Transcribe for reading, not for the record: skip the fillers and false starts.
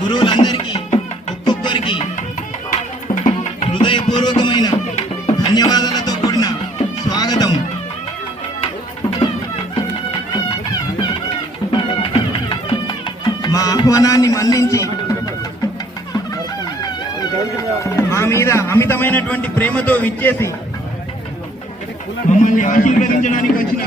గురువులందరికీ ఒక్కొక్కరికి హృదయపూర్వకమైన ధన్యవాదాలతో కూడిన స్వాగతం. మా ఆహ్వానాన్ని మన్నించి మా మీద అమితమైనటువంటి ప్రేమతో విచ్చేసి మమ్మల్ని ఆశీర్వదించడానికి వచ్చిన